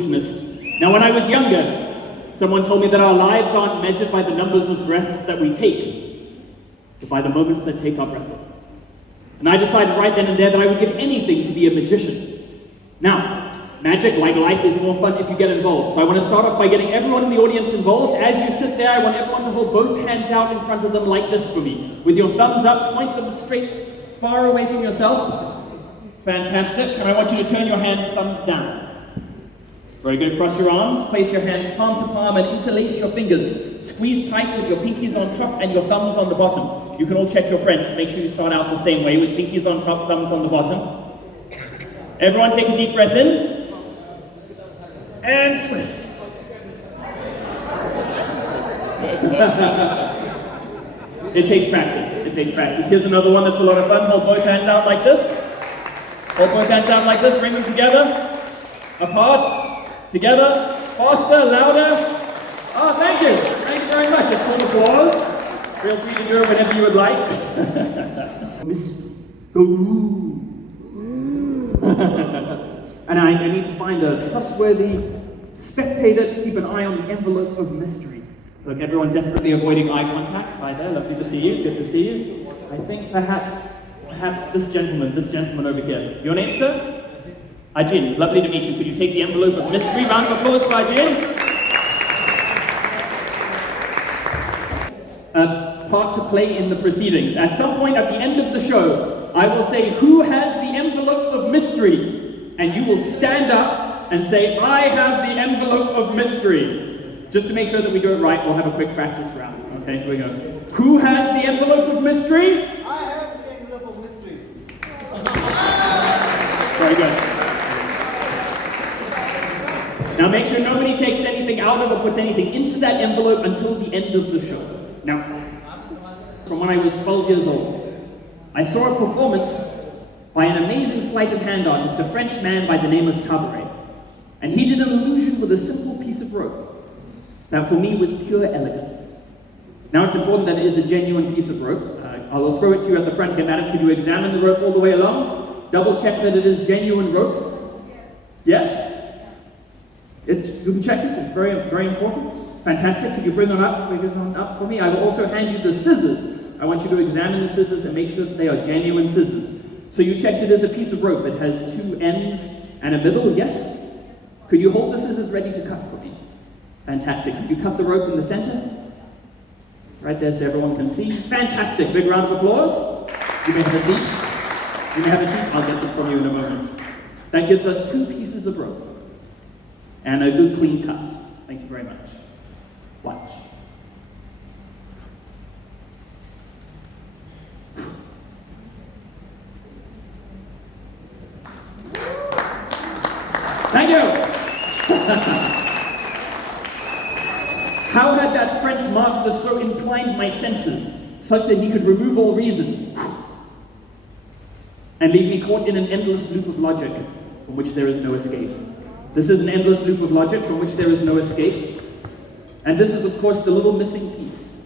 Now, when I was younger, someone told me that our lives aren't measured by the numbers of breaths that we take, but by the moments that take our breath away. And I decided right then and there that I would give anything to be a magician. Now, magic, like life, is more fun if you get involved. So I want to start off by getting everyone in the audience involved. As you sit there, I want everyone to hold both hands out in front of them like this for me. With your thumbs up, point them straight, far away from yourself. Fantastic. And I want you to turn your hands thumbs down. Very good. Cross your arms, place your hands palm to palm and interlace your fingers. Squeeze tight with your pinkies on top and your thumbs on the bottom. You can all check your friends. Make sure you start out the same way with pinkies on top, thumbs on the bottom. Everyone take a deep breath in. And twist. It takes practice. It takes practice. Here's another one that's a lot of fun. Hold both hands out like this. Hold both hands out like this. Bring them together. Apart. Together, faster, louder. Oh, thank you. Thank you very much. It's called applause. Feel free to do it whenever you would like. And I need to find a trustworthy spectator to keep an eye on the envelope of mystery. Look, everyone desperately avoiding eye contact. Hi there, lovely to see you. Good to see you. I think perhaps this gentleman over here. Your name, sir? Ajin, lovely to meet you. Could you take the envelope of mystery? Round of applause for Ajin. Part to play in the proceedings. At some point at the end of the show, I will say, who has the envelope of mystery? And you will stand up and say, I have the envelope of mystery. Just to make sure that we do it right, we'll have a quick practice round. Okay, here we go. Who has the envelope of mystery? I have the envelope of mystery. Very good. Now make sure nobody takes anything out of or puts anything into that envelope until the end of the show. Now, from when I was 12 years old, I saw a performance by an amazing sleight of hand artist, a French man by the name of Tabaret. And he did an illusion with a simple piece of rope. That for me was pure elegance. Now it's important that it is a genuine piece of rope. I will throw it to you at the front here. Madam, could you examine the rope all the way along? Double check that it is genuine rope. Yes? You can check it, it's very, very important. Fantastic, could you bring it up for me? I will also hand you the scissors. I want you to examine the scissors and make sure that they are genuine scissors. So you checked it as a piece of rope. It has two ends and a middle, yes? Could you hold the scissors ready to cut for me? Fantastic, could you cut the rope in the center? Right there so everyone can see. Fantastic, big round of applause. You may have a seat. You may have a seat, I'll get them from you in a moment. That gives us two pieces of rope. And a good clean cut. Thank you very much. Watch. Thank you! How had that French master so entwined my senses, such that he could remove all reason, and leave me caught in an endless loop of logic, from which there is no escape? This is an endless loop of logic from which there is no escape. And this is, of course, the little missing piece.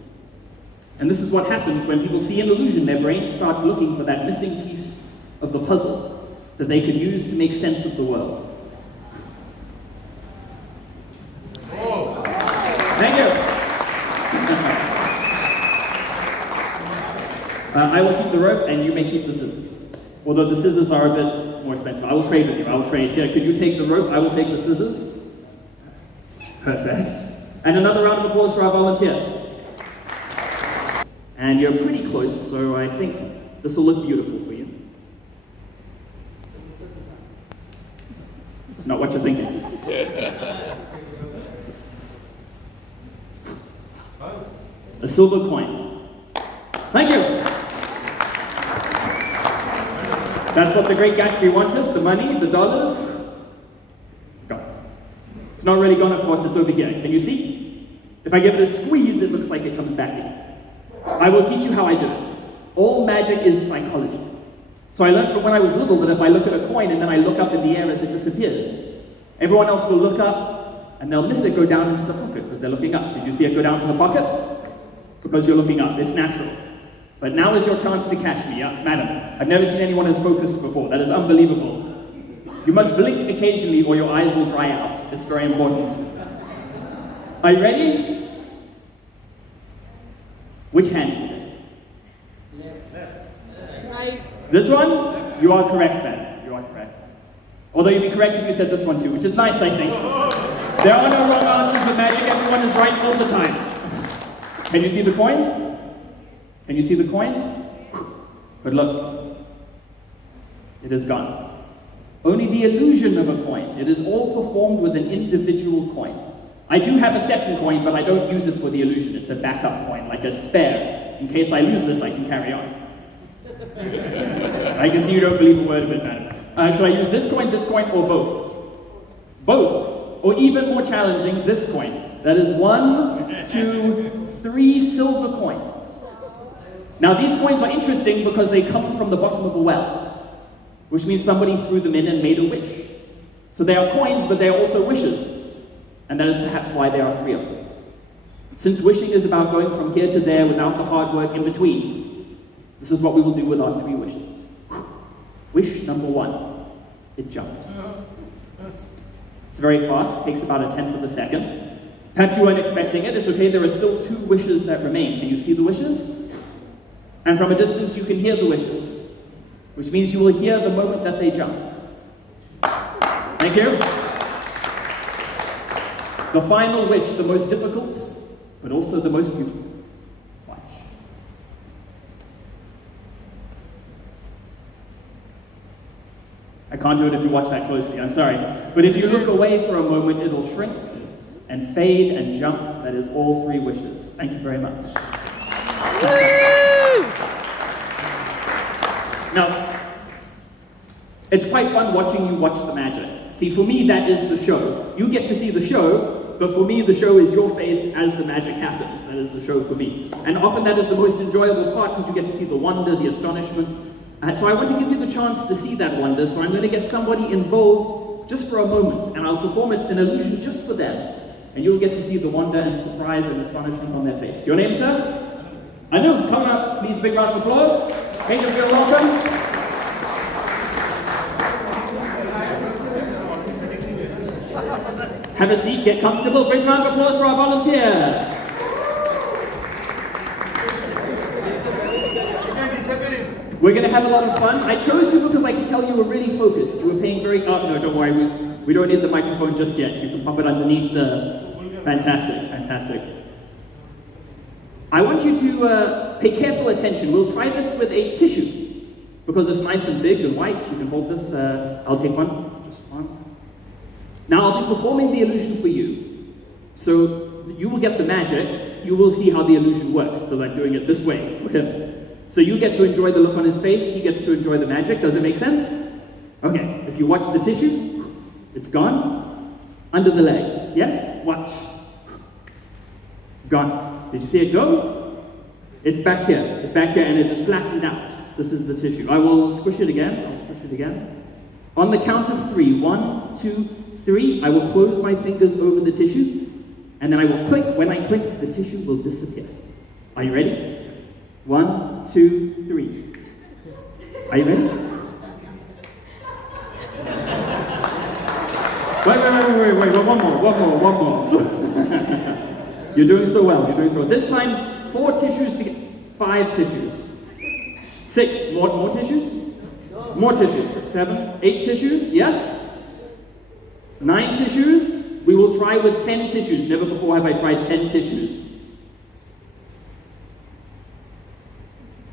And this is what happens when people see an illusion. Their brain starts looking for that missing piece of the puzzle that they could use to make sense of the world. Oh. Thank you. I will keep the rope and you may keep the scissors. Although the scissors are a bit more expensive. I will trade with you, I will trade. Here, could you take the rope? I will take the scissors. Perfect. And another round of applause for our volunteer. And you're pretty close, so I think this will look beautiful for you. It's not what you're thinking. A silver coin. Thank you. That's what the Great Gatsby wanted, the money, the dollars. Gone. It's not really gone, of course, it's over here. Can you see? If I give it a squeeze, it looks like it comes back in. I will teach you how I do it. All magic is psychology. So I learned from when I was little that if I look at a coin and then I look up in the air as it disappears, everyone else will look up and they'll miss it go down into the pocket because they're looking up. Did you see it go down to the pocket? Because you're looking up. It's natural. But now is your chance to catch me, madam. I've never seen anyone as focused before. That is unbelievable. You must blink occasionally or your eyes will dry out. It's very important. Are you ready? Which hand is it? Right. This one? You are correct then. You are correct. Although you'd be correct if you said this one too, which is nice, I think. There are no wrong answers with magic. Everyone is right all the time. Can you see the coin? Can you see the coin? But look, it is gone. Only the illusion of a coin. It is all performed with an individual coin. I do have a second coin, but I don't use it for the illusion. It's a backup coin, like a spare. In case I lose this, I can carry on. I can see you don't believe a word of it, madam. Should I use this coin, or both? Both. Or even more challenging, this coin. That is 1, 2, 3 silver coins. Now these coins are interesting because they come from the bottom of a well, which means somebody threw them in and made a wish. So they are coins, but they are also wishes. And that is perhaps why there are 3 of them. Since wishing is about going from here to there without the hard work in between, this is what we will do with our 3 wishes. Wish number 1, it jumps. It's very fast, takes about 1/10 of a second. Perhaps you weren't expecting it, it's okay, there are still 2 wishes that remain. Can you see the wishes? And from a distance you can hear the wishes, which means you will hear the moment that they jump. Thank you. The final wish, the most difficult, but also the most beautiful. Watch. I can't do it if you watch that closely, I'm sorry. But if you look away for a moment, it'll shrink and fade and jump. That is all 3 wishes. Thank you very much. Now, it's quite fun watching you watch the magic. See, for me, that is the show. You get to see the show, but for me, the show is your face as the magic happens. That is the show for me. And often that is the most enjoyable part because you get to see the wonder, the astonishment. So I want to give you the chance to see that wonder, so I'm going to get somebody involved just for a moment, and I'll perform an illusion just for them. And you'll get to see the wonder and surprise and astonishment on their face. Your name, sir? Anu, come on up, please, big round of applause. Make them feel welcome. Have a seat, get comfortable. Big round of applause for our volunteer. We're going to have a lot of fun. I chose you because I could tell you were really focused. You were paying very... Oh, no, don't worry. We don't need the microphone just yet. You can pop it underneath the... Fantastic, fantastic. I want you to pay careful attention. We'll try this with a tissue. Because it's nice and big and white. You can hold this. I'll take one. Just one. Now I'll be performing the illusion for you. So you will get the magic. You will see how the illusion works because I'm doing it this way for him. So you get to enjoy the look on his face, he gets to enjoy the magic. Does it make sense? Okay, if you watch the tissue, it's gone. Under the leg. Yes? Watch. Gone. Did you see it go? It's back here. It's back here and it is flattened out. This is the tissue. I will squish it again. I'll squish it again. On the count of 3. 1, 2, 3. I will close my fingers over the tissue. And then I will click. When I click, the tissue will disappear. Are you ready? 1, 2, 3. Are you ready? Wait, one more. You're doing so well, This time, 4 tissues to get 5 tissues. 6, more tissues? More tissues, 6, 7, 8 tissues, yes? 9 tissues, we will try with 10 tissues. Never before have I tried 10 tissues.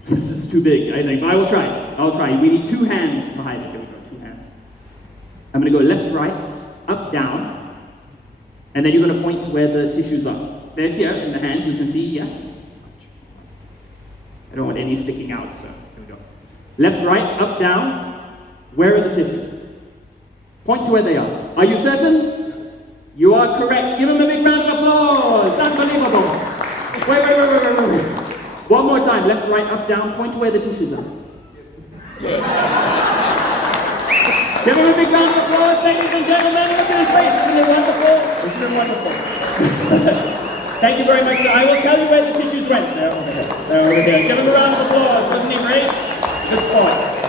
This is too big, I think, but I'll try. We need 2 hands to hide it. Here we go, 2 hands. I'm going to go left, right, up, down, and then you're going to point to where the tissues are. They're here in the hands, you can see, yes. I don't want any sticking out, so here we go. Left, right, up, down. Where are the tissues? Point to where they are. Are you certain? You are correct. Give them a big round of applause. Unbelievable. Wait. One more time, left, right, up, down, point to where the tissues are. Give him a big round of applause, ladies and gentlemen. Look at his face, isn't it wonderful? Thank you very much, sir. I will tell you where the tissues went. They're over here. Give him a round of applause, wasn't he great? Good sport.